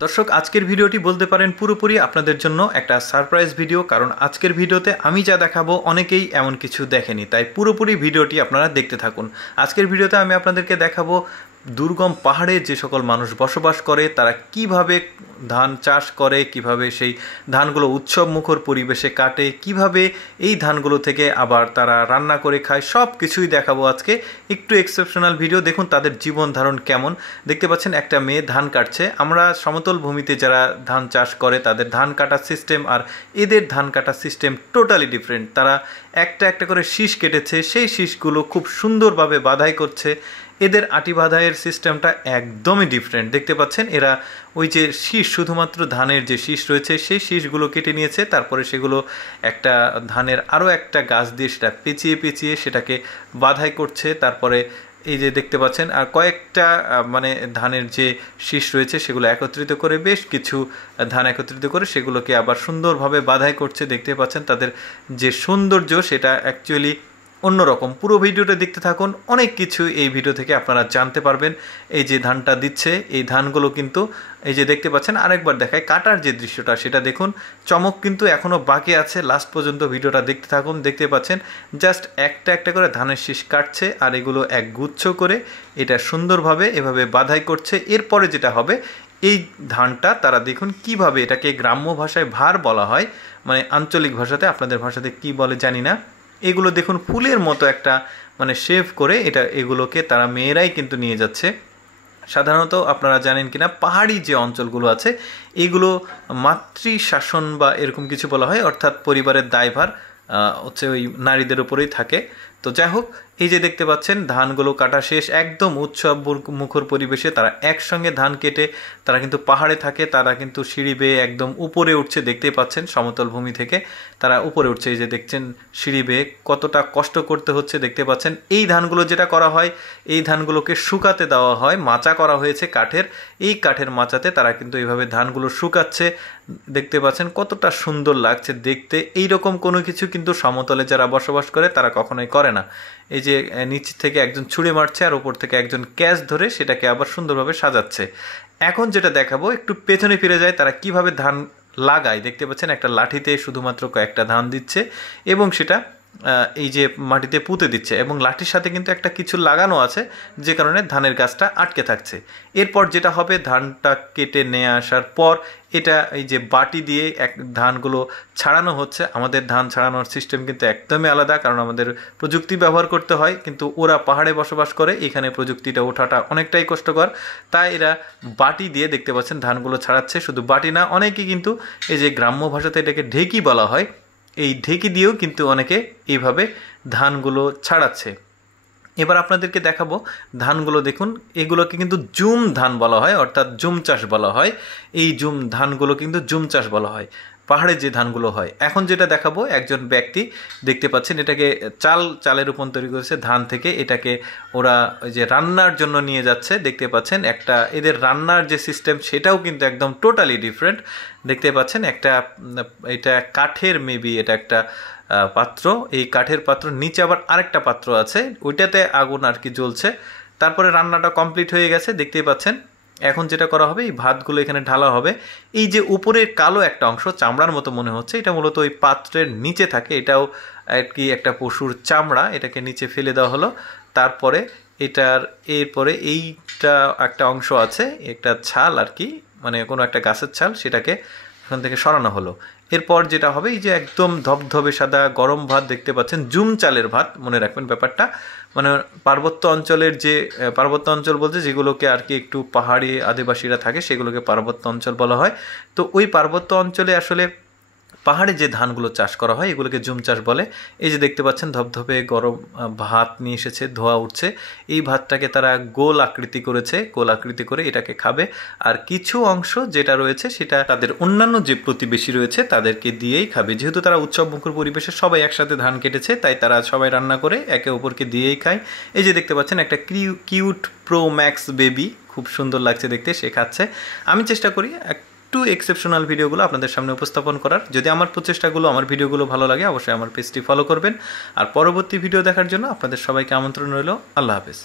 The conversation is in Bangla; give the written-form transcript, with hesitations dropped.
দর্শক আজকের ভিডিওটি বলতে পারেন পুরোপুরি আপনাদের জন্য একটা সারপ্রাইজ ভিডিও, কারণ আজকের ভিডিওতে আমি যা দেখাবো অনেকেই এমন কিছু দেখেনি, তাই পুরোপুরি ভিডিওটি আপনারা দেখতে থাকুন। আজকের ভিডিওতে আমি আপনাদেরকে দেখাবো দুর্গম পাহাড়ে যে সকল মানুষ বসবাস করে তারা কিভাবে ধান চাষ করে, কিভাবে সেই ধানগুলো উৎসব মুখর পরিবেশে কাটে, কিভাবে এই ধানগুলো থেকে আবার তারা রান্না করে খায়, সব কিছুই দেখাবো আজকে। একটু এক্সেপশনাল ভিডিও, দেখুন তাদের জীবন ধারণ কেমন। দেখতে পাচ্ছেন একটা মেয়ে ধান কাটছে। আমরা সমতল ভূমিতে যারা ধান চাষ করে তাদের ধান কাটার সিস্টেম আর এদের ধান কাটার সিস্টেম টোটালি ডিফারেন্ট। তারা একটা একটা করে শীষ কেটেছে, সেই শীষগুলো খুব সুন্দরভাবে বাধাই করছে। এদের আটি বাঁধাইয়ের সিস্টেমটা একদমই ডিফারেন্ট। দেখতে পাচ্ছেন এরা ওই যে শীষ, শুধুমাত্র ধানের যে শীষ রয়েছে সেই শীষগুলো কেটে নিয়েছে, তারপরে সেগুলো একটা ধানের আরও একটা গাছ দিয়ে সেটা পেঁচিয়ে পেঁচিয়ে সেটাকে বাধাই করছে। তারপরে এই যে দেখতে পাচ্ছেন আর কয়েকটা মানে ধানের যে শীষ রয়েছে সেগুলো একত্রিত করে, বেশ কিছু ধান একত্রিত করে সেগুলোকে আবার সুন্দরভাবে বাধাই করছে। দেখতে পাচ্ছেন তাদের যে সৌন্দর্য সেটা অ্যাকচুয়ালি অন্যরকম। পুরো ভিডিওটা দেখতে থাকুন, অনেক কিছু এই ভিডিও থেকে আপনারা জানতে পারবেন। এই যে ধানটা দিচ্ছে, এই ধানগুলো কিন্তু এই যে দেখতে পাচ্ছেন, আরেকবার দেখায় কাটার যে দৃশ্যটা সেটা দেখুন। চমক কিন্তু এখনও বাকি আছে, লাস্ট পর্যন্ত ভিডিওটা দেখতে থাকুন। দেখতে পাচ্ছেন জাস্ট একটা একটা করে ধানের শীষ কাটছে আর এগুলো এক গুচ্ছ করে এটা সুন্দরভাবে এভাবে বাধাই করছে। এরপরে যেটা হবে, এই ধানটা তারা দেখুন কিভাবে, এটাকে গ্রাম্য ভাষায় ভার বলা হয়, মানে আঞ্চলিক ভাষাতে, আপনাদের ভাষাতে কি বলে জানি না। এগুলো দেখুন ফুলের মতো একটা মানে শেভ করে এটা, এগুলোকে তারা মেয়েরাই কিন্তু নিয়ে যাচ্ছে। সাধারণত আপনারা জানেন কিনা, পাহাড়ি যে অঞ্চলগুলো আছে এগুলো মাতৃ শাসন বা এরকম কিছু বলা হয়, অর্থাৎ পরিবারের দায়ভার হচ্ছে ওই নারীদের উপরেই থাকে। তো যাই হোক, এই যে দেখতে পাচ্ছেন ধানগুলো কাটা শেষ, একদম উৎসব মুখর পরিবেশে তারা একসঙ্গে ধান কেটে, তারা কিন্তু পাহাড়ে থাকে, তারা কিন্তু সিঁড়ি বেয়ে একদম উপরে উঠছে। দেখতেই পাচ্ছেন সমতল ভূমি থেকে তারা উপরে উঠছে। এই যে দেখছেন সিঁড়ি বেয়ে কতটা কষ্ট করতে হচ্ছে। দেখতে পাচ্ছেন এই ধানগুলো যেটা করা হয়, এই ধানগুলোকে শুকাতে দেওয়া হয়, মাচা করা হয়েছে কাঠের। এই কাঠের মাচাতে তারা কিন্তু এইভাবে ধানগুলো শুকাচ্ছে। দেখতে পাচ্ছেন কতটা সুন্দর লাগছে দেখতে। এই রকম কোনো কিছু কিন্তু সমতলে যারা বসবাস করে তারা কখনোই করে না। এই যে নিচ থেকে একজন ছুঁড়ে মারছে আর উপর থেকে একজন ক্যাচ ধরে সেটাকে আবার সুন্দরভাবে সাজাচ্ছে। এখন যেটা দেখাবো, একটু পেছনে ফিরে যায়, তারা কিভাবে ধান লাগায়। দেখতে পাচ্ছেন একটা লাঠিতে শুধুমাত্র কয়েকটা ধান দিচ্ছে এবং সেটা এই যে মাটিতে পুঁতে দিচ্ছে, এবং লাঠির সাথে কিন্তু একটা কিছু লাগানো আছে যে কারণে ধানের গাছটা আটকে থাকছে। এরপর যেটা হবে, ধানটা কেটে নিয়ে আসার পর এটা এই যে বাটি দিয়ে ধানগুলো ছাড়ানো হচ্ছে। আমাদের ধান ছাড়ানোর সিস্টেম কিন্তু একদমই আলাদা, কারণ আমাদের প্রযুক্তি ব্যবহার করতে হয়, কিন্তু ওরা পাহাড়ে বসবাস করে, এখানে প্রযুক্তিটা ওঠাটা অনেকটাই কষ্টকর। তাই এরা বাটি দিয়ে দেখতে পাচ্ছেন ধানগুলো ছাড়াচ্ছে। শুধু বাটি না, অনেকে কিন্তু এই যে গ্রাম্য ভাষাতে এটাকে ঢেকি বলা হয়, এই ঢেকি দিয়েও কিন্তু অনেকে এইভাবে ধানগুলো ছাড়াচ্ছে। এবার আপনাদেরকে দেখাবো ধানগুলো দেখুন, এগুলোকে কিন্তু জুম ধান বলা হয়, অর্থাৎ জুম চাষ বলা হয়। এই জুম ধানগুলো কিন্তু জুম চাষ বলা হয়, পাহাড়ে যে ধানগুলো হয়। এখন যেটা দেখাবো, একজন ব্যক্তি দেখতে পাচ্ছেন এটাকে চালের রূপান্তরিত করেছে ধান থেকে, এটাকে ওরা ওই যে রান্নার জন্য নিয়ে যাচ্ছে। দেখতে পাচ্ছেন একটা এদের রান্নার যে সিস্টেম সেটাও কিন্তু একদম টোটালি ডিফারেন্ট। দেখতে পাচ্ছেন একটা, এটা কাঠের মেবি এটা একটা পাত্র, এই কাঠের পাত্র নিচে আবার আরেকটা পাত্র আছে, ওইটাতে আগুন আর কি জ্বলছে। তারপরে রান্নাটা কমপ্লিট হয়ে গেছে। দেখতেই পাচ্ছেন এখন যেটা করা হবে, এই ভাতগুলো এখানে ঢালা হবে। এই যে উপরে কালো একটা অংশ চামড়ার মতো মনে হচ্ছে, এটা মূলত ওই পাত্রের নিচে থাকে, এটাও আর কি একটা পশুর চামড়া, এটাকে নিচে ফেলে দেওয়া হলো। তারপরে এরপরে এইটা একটা অংশ আছে, একটা ছাল আর কি, মানে কোনো একটা গাছের ছাল, সেটাকে এখান থেকে সরানো হলো। এরপর যেটা হবে, এই যে একদম ধবধবে সাদা গরম ভাত দেখতে পাচ্ছেন, জুম চালের ভাত, মনে রাখবেন ব্যাপারটা। মানে পার্বত্য অঞ্চলের যে, পার্বত্য অঞ্চল বলতে যেগুলোকে আর কি একটু পাহাড়ি আদিবাসীরা থাকে সেগুলোকে পার্বত্য অঞ্চল বলা হয়। তো ওই পার্বত্য অঞ্চলে আসলে পাহাড়ে যে ধানগুলো চাষ করা হয় এগুলোকে জুম চাষ বলে। এই যে দেখতে পাচ্ছেন ধবধবে গরম ভাত নিয়ে এসেছে, ধোয়া উঠছে। এই ভাতটাকে তারা গোল আকৃতি করেছে, গোল আকৃতি করে এটাকে খাবে। আর কিছু অংশ যেটা রয়েছে সেটা তাদের অন্যান্য যে প্রতিবেশী রয়েছে তাদেরকে দিয়েই খাবে। যেহেতু তারা উৎসব মুখর পরিবেশে সবাই একসাথে ধান কেটেছে, তাই তারা সবাই রান্না করে একে অপরকে দিয়েই খায়। এই যে দেখতে পাচ্ছেন একটা কিউট প্রো ম্যাক্স বেবি, খুব সুন্দর লাগছে দেখতে, সে খাচ্ছে। আমি চেষ্টা করি একটু এক্সেপশনাল ভিডিওগুলো আপনাদের সামনে উপস্থাপন করার। যদি আমার প্রচেষ্টাগুলো, আমার ভিডিওগুলো ভালো লাগে, অবশ্যই আমার পেজটি ফলো করবেন। আর পরবর্তী ভিডিও দেখার জন্য আপনাদের সবাইকে আমন্ত্রণ রইল। আল্লাহ হাফেজ।